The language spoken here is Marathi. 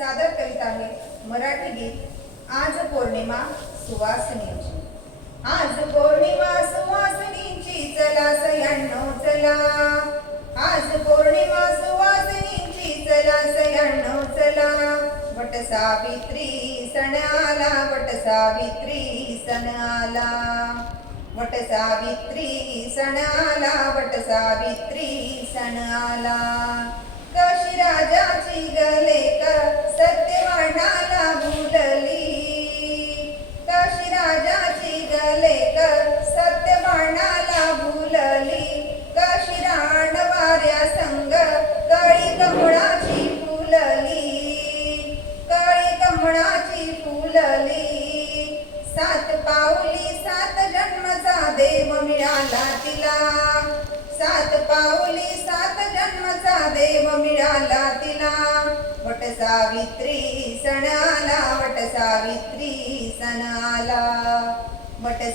सादर करीत आहे मराठी गीत आज पौर्णिमा सुवासिनींची। आज पौर्णिमा सुवासिनींची चला सयांनो चला, आज पौर्णिमा सुवासिनींची चला सयांनो चला। वट सावित्री सण आला, वट सावित्री सण आला, वट सावित्री सण आला, वट सावित्री सण आला। काशी राजाची गलेक सत्यवानाला भुलली, काशी राजाची गलेक सत्यवानाला भुलली। काशी राण वाऱ्या संग काळी कमळाची फुलली, काळी कमळाची फुलली। सात पाऊली सात जन्मचा देव मिळाला तिला, सात पाऊली सात जन्मचा देव मिळाला तिला। वट सावित्री सण आला, वट सावित्री सण आला, वट